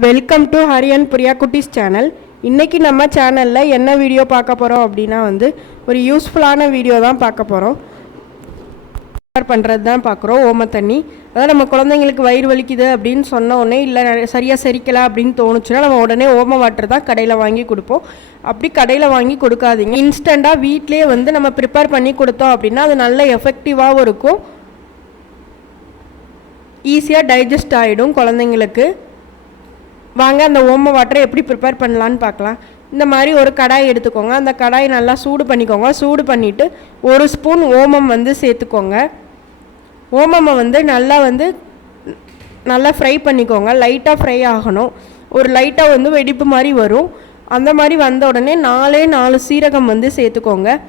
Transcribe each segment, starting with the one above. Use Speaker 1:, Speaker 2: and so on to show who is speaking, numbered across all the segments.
Speaker 1: Welcome to Hariyan Priya குட்டிஸ் channel இன்றைக்கி நம்ம சேனலில் என்ன வீடியோ பார்க்க போகிறோம் அப்படின்னா வந்து ஒரு யூஸ்ஃபுல்லான வீடியோ தான் பார்க்க போகிறோம் பண்ணுறது தான் பார்க்குறோம் ஓம தண்ணி. அதாவது நம்ம குழந்தைங்களுக்கு வயிறு வலிக்குது அப்படின்னு சொன்ன உடனே இல்லை சரியாக செரிக்கலாம் அப்படின்னு தோணுச்சுன்னா நம்ம உடனே ஓம வாட்டர் தான் கடையில் வாங்கி கொடுப்போம். அப்படி கடையில் வாங்கி கொடுக்காதீங்க. இன்ஸ்டண்ட்டாக வீட்டிலேயே வந்து நம்ம ப்ரிப்பேர் பண்ணி கொடுத்தோம் அப்படின்னா அது நல்ல எஃபெக்டிவாகவும் இருக்கும். ஈஸியாக டைஜஸ்ட் ஆகிடும் குழந்தைங்களுக்கு. வாங்க அந்த ஓம வாட்டரை எப்படி ப்ரிப்பேர் பண்ணலான்னு பார்க்கலாம். இந்த மாதிரி ஒரு கடாய் எடுத்துக்கோங்க. அந்த கடாய் நல்லா சூடு பண்ணிக்கோங்க. சூடு பண்ணிவிட்டு ஒரு ஸ்பூன் ஓமம் வந்து சேர்த்துக்கோங்க. ஓமம்மை வந்து நல்லா வந்து நல்லா ஃப்ரை பண்ணிக்கோங்க. லைட்டாக ஃப்ரை ஆகணும். ஒரு லைட்டாக வந்து வெடிப்பு மாதிரி வரும். அந்த மாதிரி வந்த உடனே நாலே நாலு சீரகம் வந்து சேர்த்துக்கோங்க.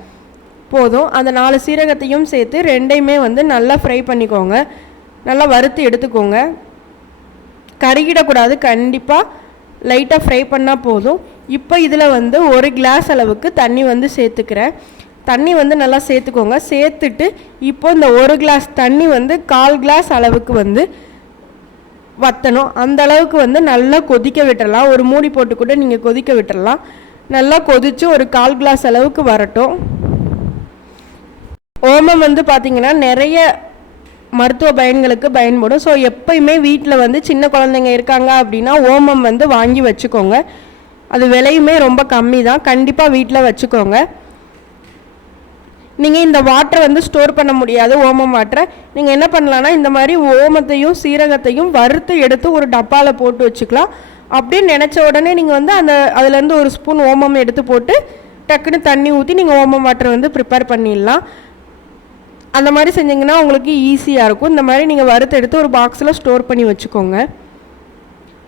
Speaker 1: போதும். அந்த நாலு சீரகத்தையும் சேர்த்து ரெண்டையுமே வந்து நல்லா ஃப்ரை பண்ணிக்கோங்க. நல்லா வறுத்து எடுத்துக்கோங்க. கருகிடக்கூடாது. கண்டிப்பாக லைட்டாக ஃப்ரை பண்ணால் போதும். இப்போ இதில் வந்து ஒரு கிளாஸ் அளவுக்கு தண்ணி வந்து சேர்த்துக்கிறேன். தண்ணி வந்து நல்லா சேர்த்துக்கோங்க. சேர்த்துட்டு இப்போ இந்த ஒரு கிளாஸ் தண்ணி வந்து கால் கிளாஸ் அளவுக்கு வந்து வற்றணும் அந்த அளவுக்கு வந்து நல்லா கொதிக்க விட்டுறலாம். ஒரு மூடி போட்டு கூட நீங்கள் கொதிக்க விட்டுறலாம். நல்லா கொதித்து ஒரு கால் கிளாஸ் அளவுக்கு வரட்டும். ஓமம் வந்து பார்த்திங்கன்னா நிறைய மருத்துவ பயன்களுக்கு பயன்படும். ஸோ எப்பயுமே வீட்டில் வந்து சின்ன குழந்தைங்க இருக்காங்க அப்படின்னா ஓமம் வந்து வாங்கி வச்சுக்கோங்க. அது விலையுமே ரொம்ப கம்மி தான் கண்டிப்பாக வீட்டில் வச்சுக்கோங்க. நீங்கள் இந்த வாட்டரை வந்து ஸ்டோர் பண்ண முடியாது ஓமம் வாட்டரை நீங்கள் என்ன பண்ணலான்னா இந்த மாதிரி ஓமத்தையும் சீரகத்தையும் வறுத்து எடுத்து ஒரு டப்பாவில் போட்டு வச்சுக்கலாம். அப்படின்னு நினச்ச உடனே நீங்கள் வந்து அந்த அதுலேருந்து ஒரு ஸ்பூன் ஓமம் எடுத்து போட்டு டக்குன்னு தண்ணி ஊற்றி நீங்கள் ஓமம் வாட்டர் வந்து ப்ரிப்பேர் பண்ணிடலாம். அந்த மாதிரி செஞ்சிங்கன்னா உங்களுக்கு ஈஸியாக இருக்கும். இந்த மாதிரி நீங்கள் வறுத்தெடுத்து ஒரு பாக்ஸில் ஸ்டோர் பண்ணி வச்சுக்கோங்க.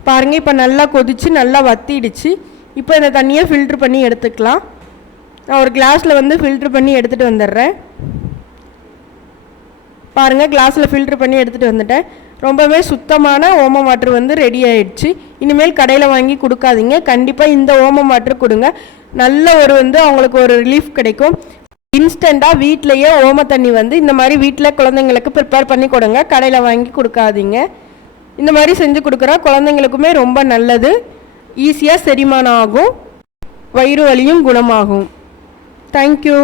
Speaker 1: பாருங்கள் இப்போ நல்லா கொதித்து நல்லா வத்திடுச்சு. இப்போ இந்த தண்ணியை ஃபில்ட்ரு பண்ணி எடுத்துக்கலாம். நான் ஒரு கிளாஸில் வந்து ஃபில்ட்ரு பண்ணி எடுத்துகிட்டு வந்துடுறேன். பாருங்கள் கிளாஸில் ஃபில்ட்ரு பண்ணி எடுத்துகிட்டு வந்துட்டேன். ரொம்பவே சுத்தமான ஓமம் வாட்ரு வந்து ரெடி ஆயிடுச்சு. இனிமேல் கடையில் வாங்கி கொடுக்காதீங்க. கண்டிப்பாக இந்த ஓமம் வாட்ரு கொடுங்க. நல்ல ஒரு வந்து அவங்களுக்கு ஒரு ரிலீஃப் கிடைக்கும். இன்ஸ்டண்ட்டாக வீட்டிலையே ஓம தண்ணி வந்து இந்த மாதிரி வீட்டில் குழந்தைங்களுக்கு ப்ரிப்பேர் பண்ணி கொடுங்க. கடையில் வாங்கி கொடுக்காதீங்க. இந்த மாதிரி செஞ்சு கொடுக்குறா குழந்தைங்களுக்குமே ரொம்ப நல்லது. ஈஸியாக செரிமானம் ஆகும். வயிறு வலியும் குணமாகும். தேங்க்யூ